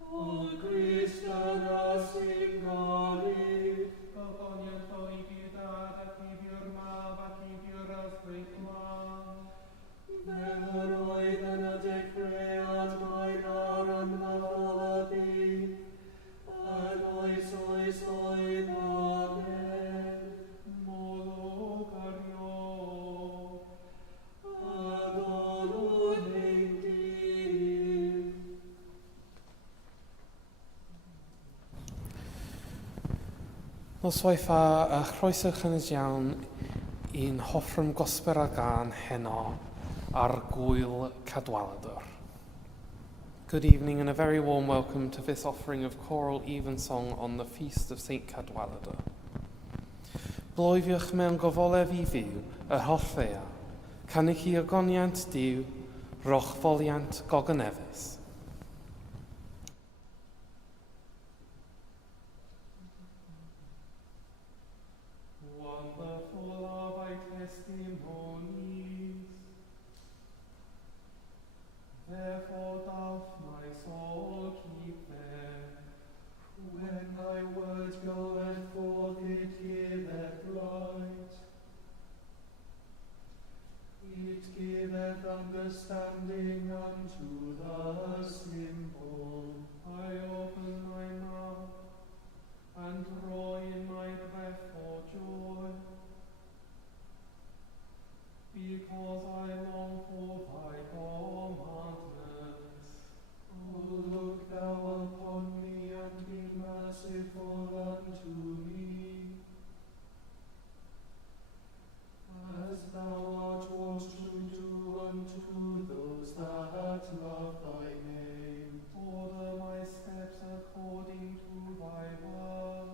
O Christe singoli, Pogonię Twoich data, kibior mawa, kibior rozwykła. Veneroi venate creat maitaram navolapi, ad ois oidame, Modo cario. ad olum Dei. Noswaith a chroeswch yn y iawn i'n hoffrwm gosber a gan heno ar gwyl Cadwaladr. Good evening and a very warm welcome to this offering of choral evensong on the feast of St Cadwaladr. Bloefiwch mewn gofolef I fyw yr holl ddea, cynnig I ogoniant diw, roch foliant goganefus. Wonderful are thy testimonies. Therefore doth my soul keep them. When thy word goeth forth, it giveth light. It giveth understanding unto the simple. I open my mouth and draw in my breath for joy, because I long for thy commandments. O look thou upon me and be merciful unto me. As thou art wont to do unto those that love thy name. Order my steps according to thy word,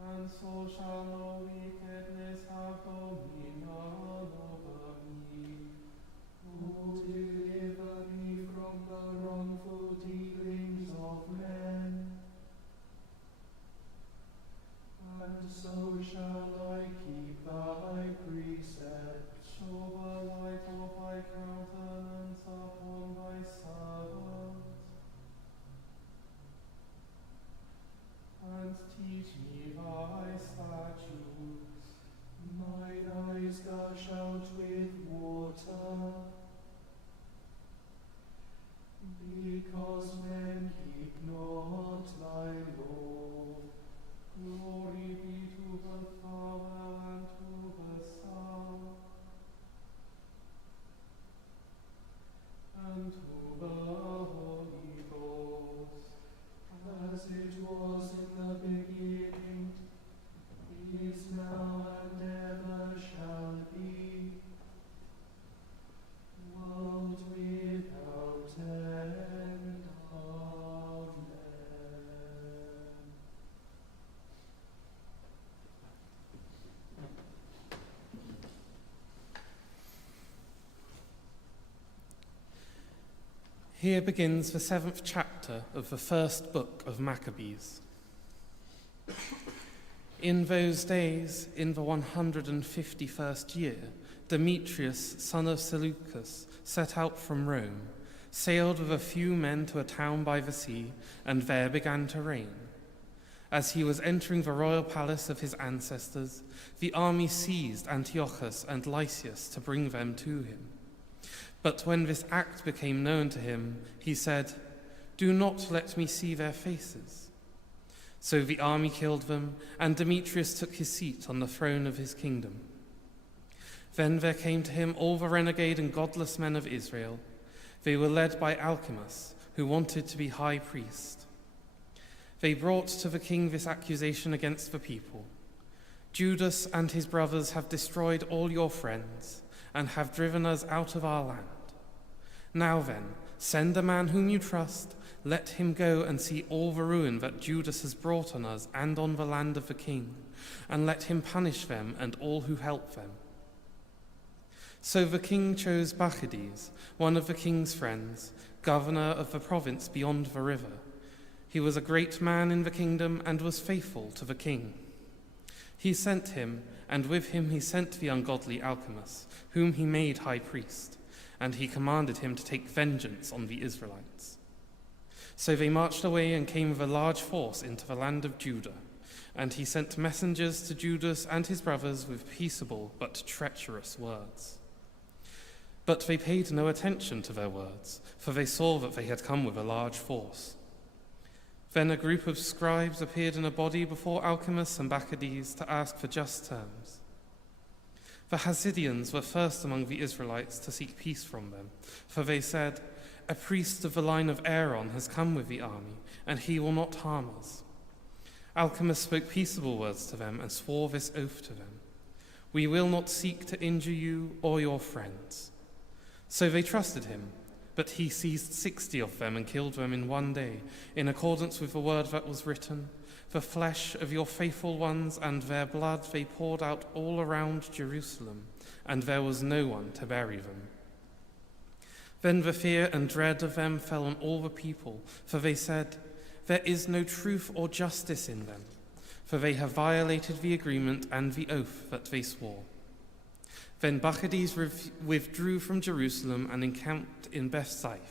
and so shall no wickedness have dominion over me. O deliver me from the wrongful dealings of men, and so shall I keep thy precepts. Show the light of thy countenance upon thy servant, and teach me thy statutes. Mine eyes gush out with water, because men keep not thy law. Glory be to the Father and to the Son and to the Holy Ghost, As it was in the beginning, is now, and ever shall be, world without end. Amen. Here begins the 7th chapter of the first book of Maccabees. In those days, in the 151st year, Demetrius, son of Seleucus, set out from Rome, sailed with a few men to a town by the sea, and there began to reign. As he was entering the royal palace of his ancestors, the army seized Antiochus and Lysias to bring them to him. But when this act became known to him, he said, "Do not let me see their faces." So the army killed them, and Demetrius took his seat on the throne of his kingdom. Then there came to him all the renegade and godless men of Israel. They were led by Alcimus, who wanted to be high priest. They brought to the king this accusation against the people: "Judas and his brothers have destroyed all your friends, and have driven us out of our land. Now then, send a man whom you trust, let him go and see all the ruin that Judas has brought on us and on the land of the king, and let him punish them and all who help them." So the king chose Bacchides, one of the king's friends, governor of the province beyond the river. He was a great man in the kingdom and was faithful to the king. He sent him, and with him he sent the ungodly Alcimus, whom he made high priest, and he commanded him to take vengeance on the Israelites. So they marched away and came with a large force into the land of Judah, and he sent messengers to Judas and his brothers with peaceable but treacherous words. But they paid no attention to their words, for they saw that they had come with a large force. Then a group of scribes appeared in a body before Alcimus and Bacchides to ask for just terms. The Hasidians were first among the Israelites to seek peace from them, for they said, "A priest of the line of Aaron has come with the army, and he will not harm us." Alcimus spoke peaceable words to them and swore this oath to them: "We will not seek to injure you or your friends." So they trusted him, but he seized 60 of them and killed them in one day, in accordance with the word that was written, "The flesh of your faithful ones and their blood they poured out all around Jerusalem, and there was no one to bury them." Then the fear and dread of them fell on all the people, for they said, "There is no truth or justice in them, for they have violated the agreement and the oath that they swore." Then Bacchides withdrew from Jerusalem and encamped in Bethsaida.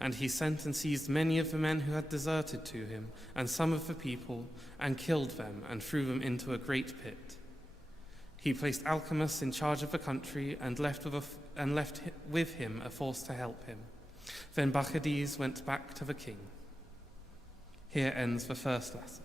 And he sent and seized many of the men who had deserted to him, and some of the people, and killed them and threw them into a great pit. He placed Alcimus in charge of the country and left with him a force to help him. Then Bacchides went back to the king. Here ends the first lesson.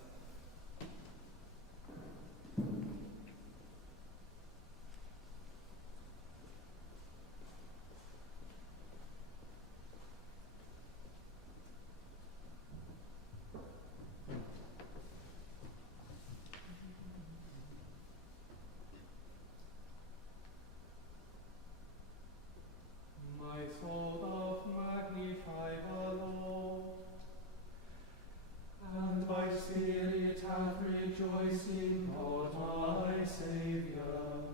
My soul doth magnify the Lord, And my spirit hath rejoiced in God my Saviour,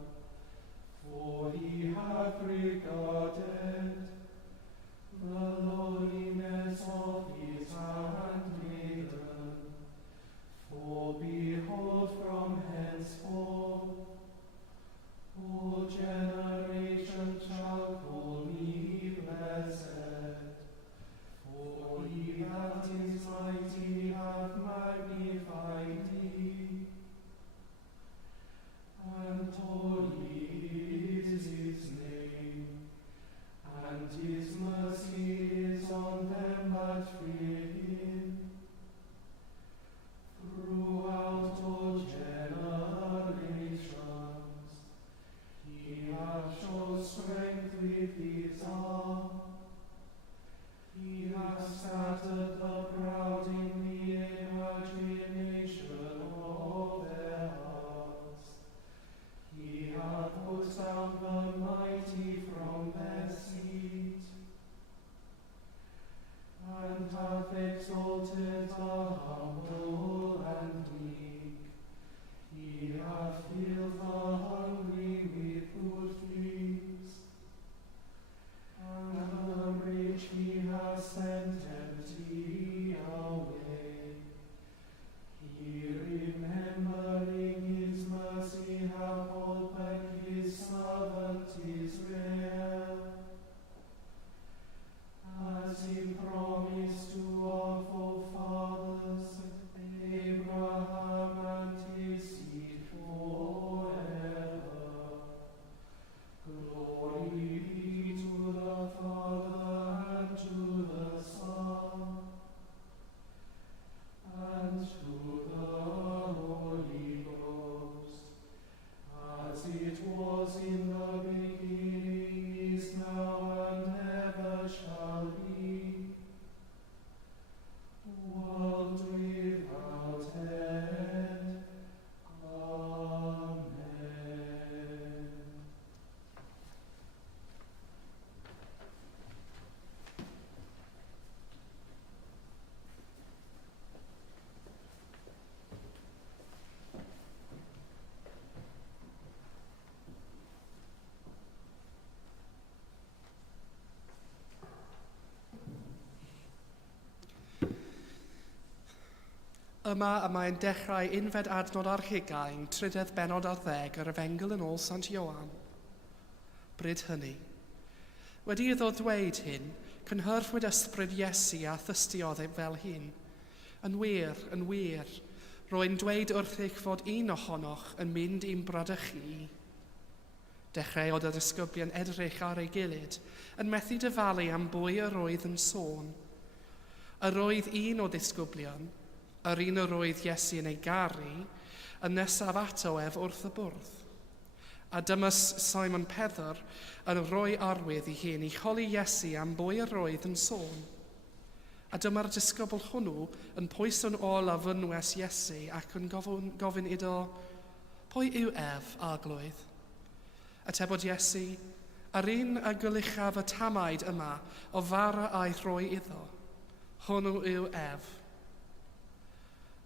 for he hath regarded the lowliness of his handmaiden. For behold, from henceforth all generations shall call me blessed. For he that is mighty hath magnified thee, and holy is his name, and his mercy is on them that fear him. Throughout all generations, he hath shown strength with his arm. He hath scattered the proud in the imagination of their hearts. He hath put down the mighty from their seat, and hath exalted the humble and meek. He hath filled the hungry with good things, and the rich he hath sent empty away. He, remembering his mercy, hath opened his servant Israel, as he promised to our forefathers, Abraham and his seed forever. Glory be to the Father and to the Son and to the Holy Ghost, as it was in the beginning, is now, and ever shall be, world without end. Amen. Yma y mae'n dechrau unfed adnod ar 20, trydydd benod ar 10 yr Efengyl yn ôl Sant Ioan. Bryd hynny, Wedi iddo dweud hyn, cynhyrfwyd ysbryd Iesu a thystiodd fel hyn. Yn wir, rwy'n dweud wrthych fod un ohonoch yn mynd i'n bradychu. Dechreuodd y disgyblion edrych ar ei gilydd, yn methu dyfalu am bwy yr oedd yn sôn. Yr oedd un o ddisgyblion, yr un yr oedd Iesu yn ei garu, yn nesaf ato ef wrth y bwrdd. A dyma Simon Pedr yn rhoi arwydd i hyn i choli Iesu am bwy yr oedd yn sôn. A dyma'r disgybl hwnnw yn pwysyn ôl a fynwes Iesu ac yn gofyn iddo, pwy yw ef, arglwydd? Atebod Iesu, ar un a gylichaf y tamaid yma o fara a'i rhoi iddo. Hwnnw yw ef.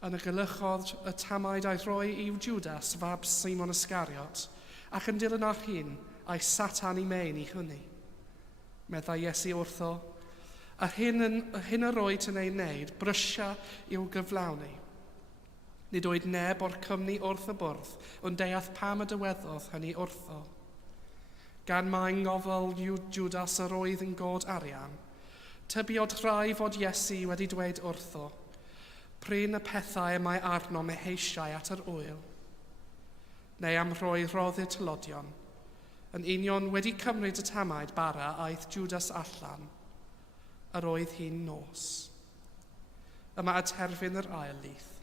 Yn y gylychodd y tamaid a'i rhoi i'w Judas fab Simon Iscariot, ac yn dilyn ar hyn a'i Satan i mewn i hynny. Meddai Iesu wrtho, a hyn yr oed yn ei wneud, brysia i'w gyflawni. Nid oedd neb o'r cymni wrth y bwrdd, ond deall pam y dyweddodd hynny wrtho. Gan mae'n ngofal Judas yr oedd yn god arian, tybiod rhai fod Iesu wedi dweud wrtho, prin y pethau y mae arno meheisiau at yr wyl, neu am roi roddi'r tylodion, yn union wedi cymryd y tamaid bara aeth Judas allan, yr oedd hi'n nos. Yma y terfyn yr ail lith.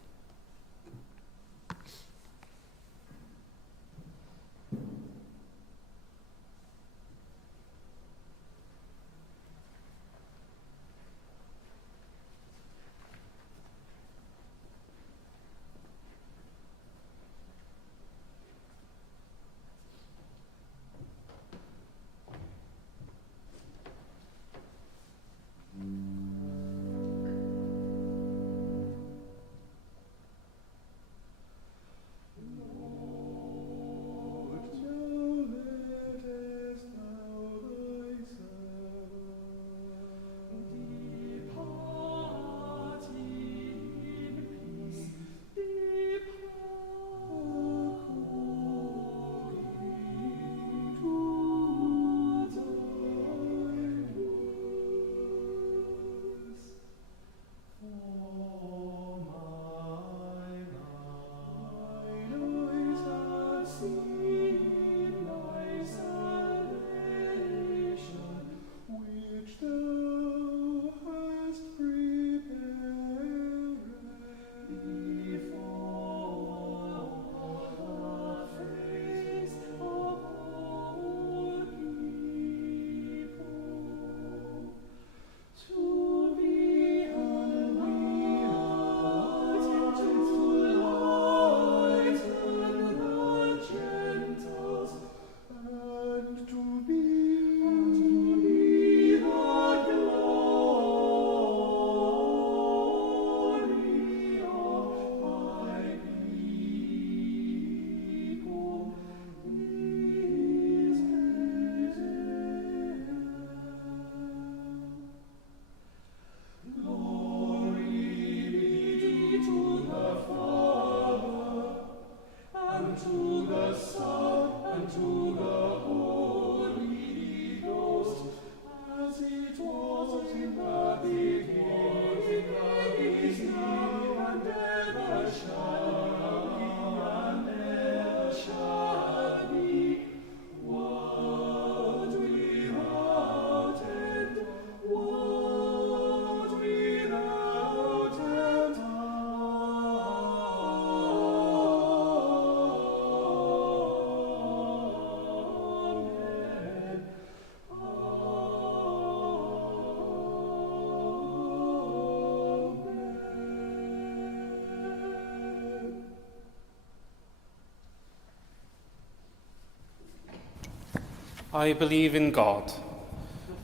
I believe in God,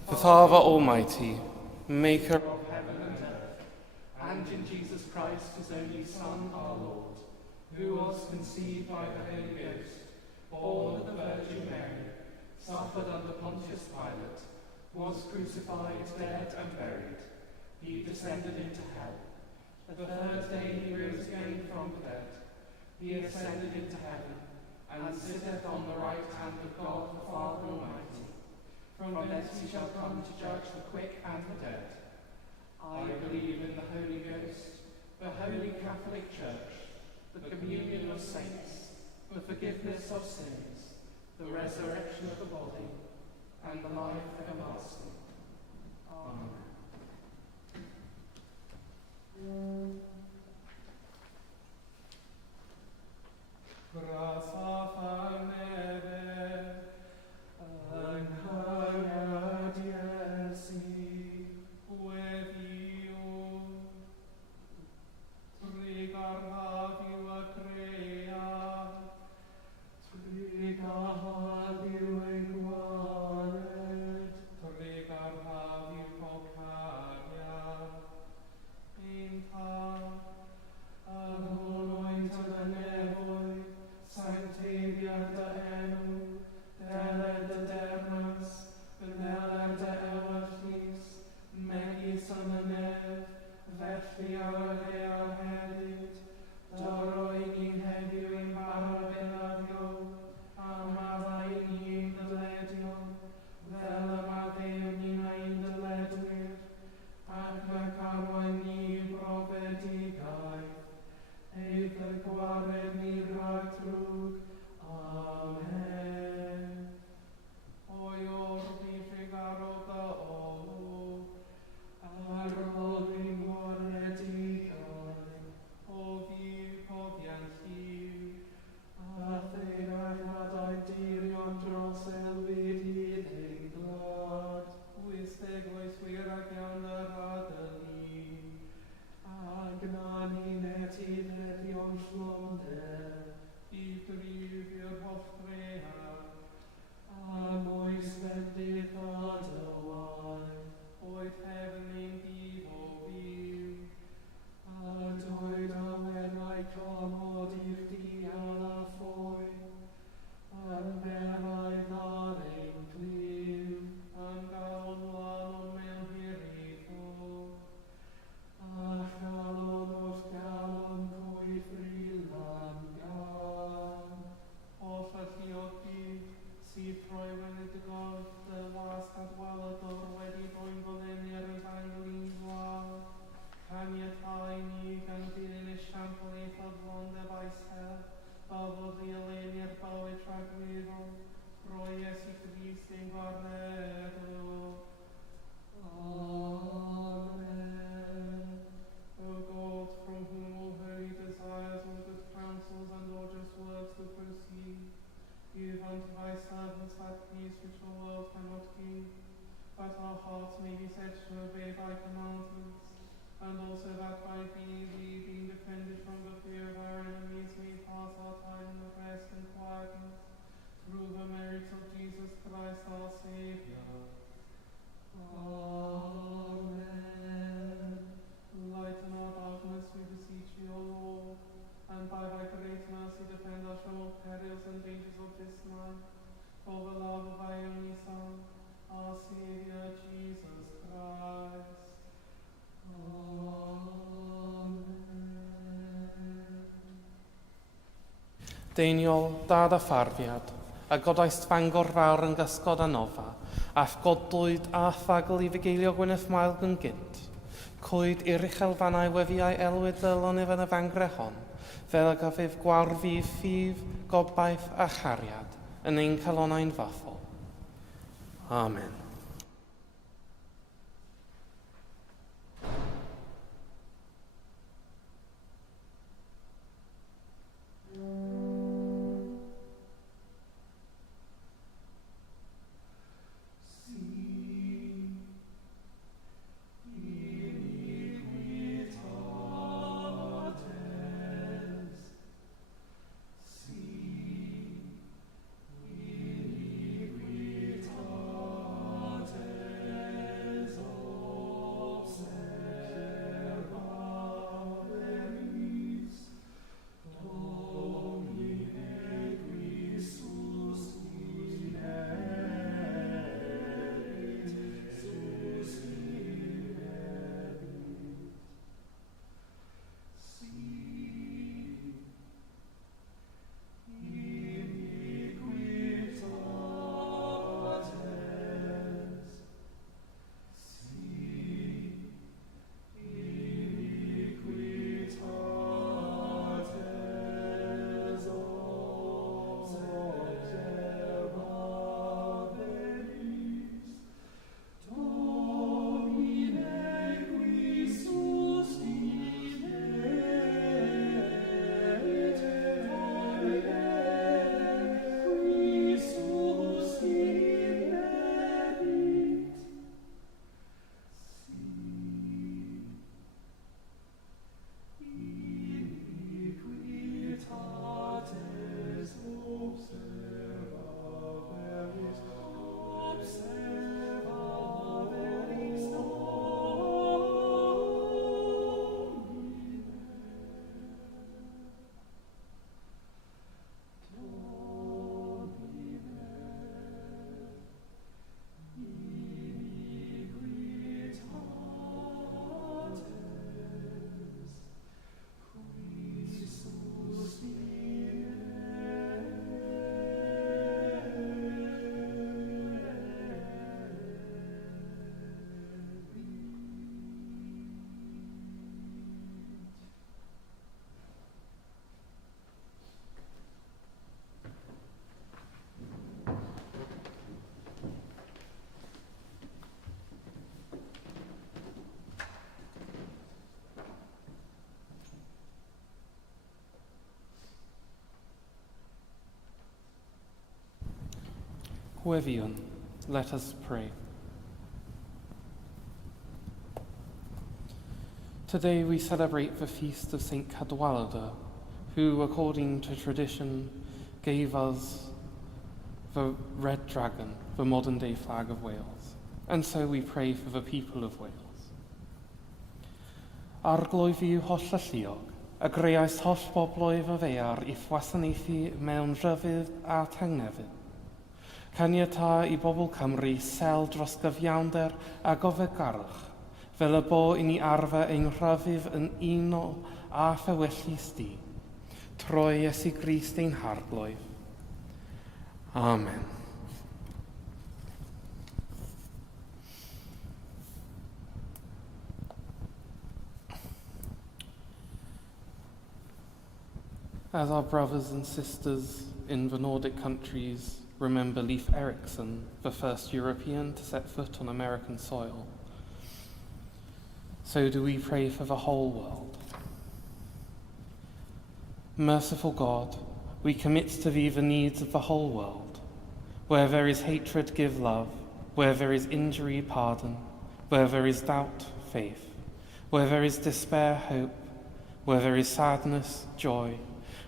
the Father Almighty, maker of Heaven and earth, and in Jesus Christ, his only Son, our Lord, who was conceived by the Holy Ghost, born of the Virgin Mary, suffered under Pontius Pilate, was crucified, dead, and buried. He descended into hell. The third day he rose again from the dead. He ascended into heaven, and sitteth on the right hand of God the Father Almighty. From thence he shall come to judge the quick and the dead. I believe in the Holy Ghost, the Holy Catholic Church, the communion of saints, the forgiveness of sins, the resurrection of the body, and the life everlasting. Amen. Grasa farneve, anhara diesi, uevium, trigar habiu acrea, trigar habiu eguanet, trigar habiu vocaria, inta, anointa da nevoi, sancte vianda enu, delenda dernas, benelenda evatis, megis ananev, felly aralea hedit, doroin in hebiu in barabinavio, amadain in deledion, velamadeon in deledwir, ac mecarwain in profetigae, Eithar gwared ni rhag trwg. Amen. O'i ordi ffigaro da olw, ar ôl i'n waredigau, o fi coddiant lliw, a theirach adain dirion dros elfyd hyd ein glad. Wysteg oes wir ac iawn yr adalu, ac na ni'n etifeddion llwnder, i drif i'r holl gread, a moes bendith a dywaith, oed hefn ein dyf o fyw, a doed awenau clonod i'r dial a ffoi, a'n berau ddar ein cliw, a'n galon wal o'n melhirifo, a chalon wrth galon coed frilan gan. Oll y lliogi sydd troi wenedigol dy wasg at walador wedi boen bolenir yn fanglin zwal. Caniatau ni gan dilyn esiampl eithaf blond e faesel, bafodd i eleni'r bywyd rhagweddol, roies i Christ ein gwarnedol. Amen. O God, from whom all holy desires, all good counsels, and all just works do proceed, give unto thy servants that peace which the world cannot give, that our hearts may be set to obey thy commandments, and also that by being defended from the fear of our enemies, may pass our time in rest and quietness, through the merits of Jesus Christ our Saviour. Amen. Lighten our darkness, we beseech thee, O Lord, and by thy great mercy defend us from all perils and dangers of this life, for the love of thy only Son, our Saviour, Jesus Christ. Amen. Deiniol, dad a pharfiad, a godaist Bangor fawr yn gysgod a nofa, ath godlwyd a thagl i fugeilio Gwyneth Mael yn gynt. Cwyd i'r uchelfannau wefiau elwyd ddylon efo yn y fangre hon, fel y gafydd gwarfydd ffydd, gobaith a chariad, yn ein calonau'n fathol. Amen. Si Huevion, let us pray. Today we celebrate the feast of St. Cadwaladr, who, according to tradition, gave us the red dragon, the modern-day flag of Wales. And so we pray for the people of Wales. Arglwydd yw holl y lluog, a greais holl bobloedd y ddaear I gwasanaethu mewn rhyddid a tangnefyd. Caniata I bobl Cymru sel dros gyfiawnder a gofegarwch, fel y bo I ni arfer ein rhyddid yn unol a thewellus di, troi Iesu Grist ein harglwydd. Amen. As our brothers and sisters in the Nordic countries remember Leif Erikson, the first European to set foot on American soil, so do we pray for the whole world. Merciful God, we commit to Thee the needs of the whole world. Where there is hatred, give love. Where there is injury, pardon. Where there is doubt, faith. Where there is despair, hope. Where there is sadness, joy.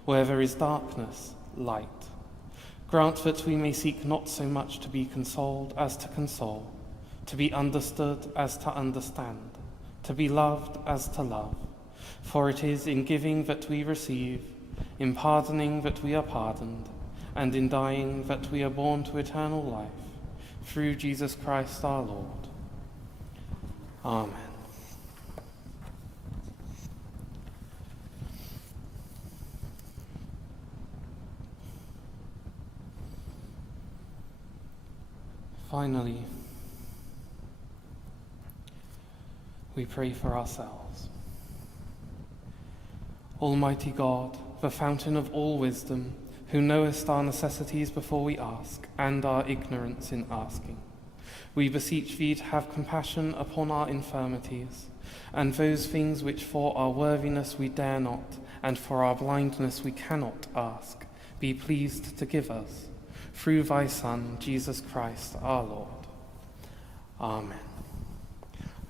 Where there is darkness, light. Grant that we may seek not so much to be consoled as to console, to be understood as to understand, to be loved as to love. For it is in giving that we receive, in pardoning that we are pardoned, and in dying that we are born to eternal life, through Jesus Christ our Lord. Amen. Finally, we pray for ourselves. Almighty God, the fountain of all wisdom, who knowest our necessities before we ask, and our ignorance in asking, we beseech Thee to have compassion upon our infirmities, and those things which for our worthiness we dare not, and for our blindness we cannot ask, be pleased to give us, through Thy Son, Jesus Christ, our Lord. Amen.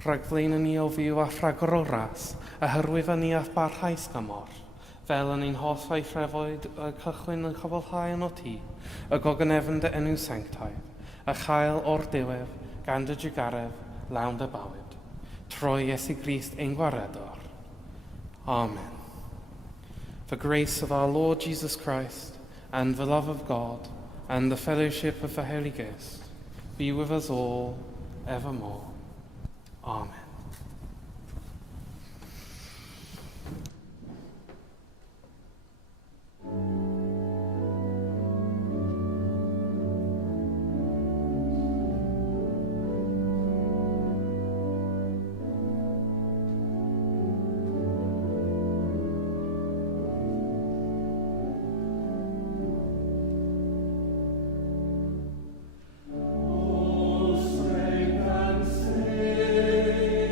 Rhagflaen ni o fyw a rhagor ras, a hyrwyf ni a barhaus gymor, fel yn ein holl weithrefoedd y cychwyn yn chyfylhau yn o ti, y goganefn dy enw sanctaidd, a chael o'r diwedd gan dy digaredd lawn dy bawyd, troi Iesu Grist ein gwaredwr. Amen. The grace of our Lord Jesus Christ, and the love of God, and the fellowship of the Holy Ghost be with us all evermore. Amen. O strength and save.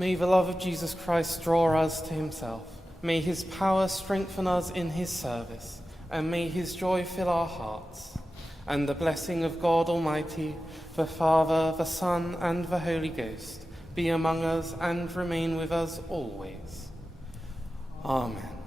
May the love of Jesus Christ draw us to himself. May his power strengthen us in his service, and may his joy fill our hearts. And the blessing of God Almighty, the Father, the Son, and the Holy Ghost, be among us and remain with us always. Amen.